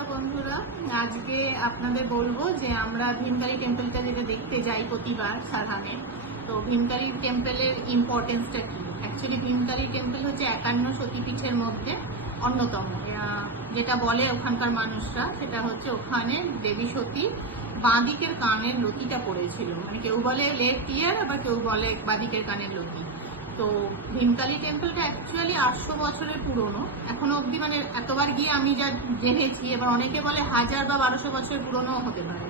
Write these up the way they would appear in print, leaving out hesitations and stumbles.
নমস্কার বন্ধুরা, আজকে আপনাদের বলবো যে আমরা ভীমকালী টেম্পলটা যেটা দেখতে যাই প্রতিবার সারহানে। তো ভীমকালী টেম্পলের ইম্পর্টেন্সটা কি? অ্যাকচুয়ালি ভীমকালী টেম্পল হচ্ছে 51 সতীপীঠের মধ্যে অন্যতম। যেটা বলে ওখানকার মানুষরা সেটা হচ্ছে ওখানে দেবী সতী বাঁদিকের কানের লতিটা পড়েছিল, মানে কেউ বলে লেফট ইয়ার, আবার কেউ বলে বাঁদিকের কানের লতি। তো ভীমকালী টেম্পলটা অ্যাকচুয়ালি 800 বছরের পুরনো, এখনো অবধি মানে এতবার গিয়ে আমি যা জেনেছি, এবার অনেকে বলে 1000 বা 1200 বছরের পুরনো হতে পারে।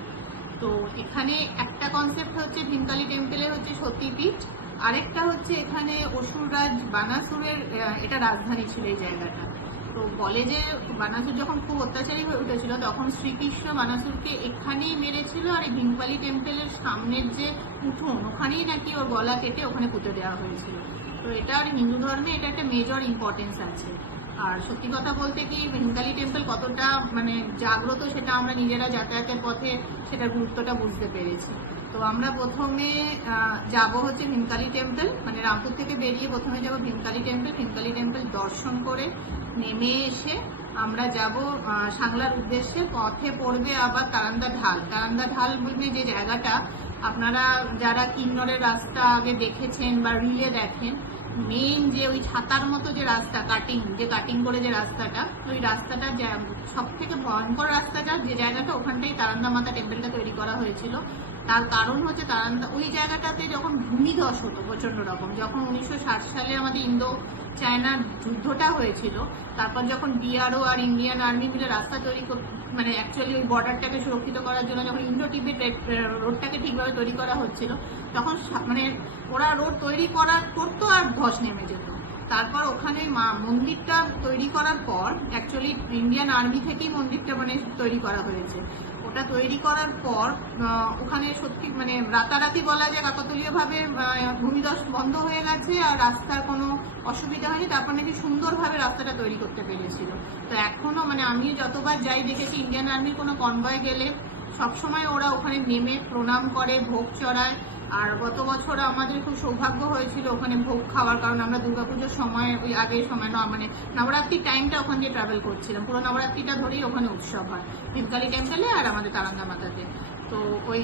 তো এখানে একটা কনসেপ্ট হচ্ছে ভীমকালী টেম্পলে হচ্ছে সতীপীঠ, আরেকটা হচ্ছে এখানে অসুররাজ বানাসুরের এটা রাজধানী ছিল এই জায়গাটা। তো বলে যে বানাসুর যখন খুব অত্যাচারী হয়ে উঠেছিল তখন শ্রীকৃষ্ণ বানাসুরকে এখানেই মেরেছিল, আর এই ভীমকালী টেম্পলের সামনের যে উঠোন ওখানেই নাকি ওর গলা কেটে ওখানে পুঁতে দেওয়া হয়েছিল। তো এটার হিন্দু ধর্মে এটা একটা মেজর ইম্পর্টেন্স আছে। আর সত্যি কথা বলতে কি ভীমকালী টেম্পল কতটা মানে জাগ্রত সেটা আমরা নিজেরা যাতায়াতের পথে সেটার গুরুত্বটা বুঝতে পেরেছি। তো আমরা প্রথমে যাব হচ্ছে ভীমকালী টেম্পল, মানে রামপুর থেকে বেরিয়ে প্রথমে যাব ভীমকালী টেম্পল। ভীমকালী টেম্পল দর্শন করে নেমে এসে আমরা যাব সাংলার উদ্দেশ্যে। পথে পড়বে আবার তারান্দা ঢাল। তারান্দা ঢাল বলতে যে জায়গাটা আপনারা যারা কিন্নরের রাস্তা আগে দেখেছেন বা রিলে দেখেন, মেইন যে ওই ছাতার মতো যে রাস্তা কাটিং করে যে রাস্তাটা, ওই রাস্তাটা সব থেকে ভয়ঙ্কর রাস্তাটা যে জায়গাটা, ওখানটাই তারান্দা মাতা টেম্পলটা তৈরি করা হয়েছিল। তার কারণ হচ্ছে তারান্দা ওই জায়গাটাতে যখন ভূমিধস হতো প্রচন্ড রকম, যখন 1960 সালে আমাদের ইন্দো চায়নার যুদ্ধটা হয়েছিল, তারপর যখন বিআরও আর ইন্ডিয়ান আর্মি মিলে রাস্তা তৈরি মানে অ্যাকচুয়ালি ওই বর্ডারটাকে সুরক্ষিত করার জন্য যখন ইন্ডো টিবেট রোডটাকে ঠিকভাবে তৈরি করা হচ্ছিল, তখন মানে ওরা রোড তৈরি করতো আর ধস নেমে যেত। তারপর ওখানে মন্দিরটা তৈরি করার পর অ্যাকচুয়ালি ইন্ডিয়ান আর্মি থেকেই মন্দিরটা মানে তৈরি করা হয়েছে। ওটা তৈরি করার পর ওখানে সত্যি মানে রাতারাতি বলা যায় কাকতালীয়ভাবে ভূমিধস বন্ধ হয়ে গেছে আর রাস্তার কোনো অসুবিধা হয়নি। তারপর নাকি সুন্দরভাবে রাস্তাটা তৈরি করতে পেরেছিল। তো এখনো মানে আমি যতবার যাই দেখেছি ইন্ডিয়ান আর্মির কোনো কনভয় গেলে সবসময় ওরা ওখানে নেমে প্রণাম করে, ভোগ চড়ায়। আর গত বছর আমাদের খুব সৌভাগ্য হয়েছিল ওখানে ভোগ খাওয়ার, কারণ আমরা দুর্গাপুজোর সময় ওই আগের সময় মানে নবরাত্রির টাইমটা ওখান দিয়ে ট্রাভেল করছিলাম। পুরো নবরাত্রিটা ধরেই ওখানে উৎসব হয় ভীমকালী টেম্পলে আর আমাদের তারান্দা মাতাতে। তো ওই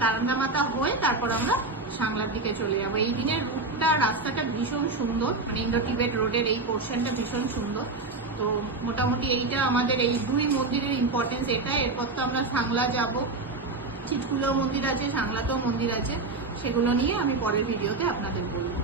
তারান্দা মাতা হয়ে তারপর আমরা সাংলার দিকে চলে যাবো। এই দিনের রুটটা রাস্তাটা ভীষণ সুন্দর, মানে ইন্ডো টিবেট রোডের এই পোর্শনটা ভীষণ সুন্দর। তো মোটামুটি এইটা আমাদের এই দুই মন্দিরের ইম্পর্টেন্স এটা। এরপর তো আমরা সাংলা যাব, চিটকুলাও মন্দির আছে, সাংলাতেও মন্দির আছে, সেগুলো নিয়ে আমি পরের ভিডিওতে আপনাদের বলবো।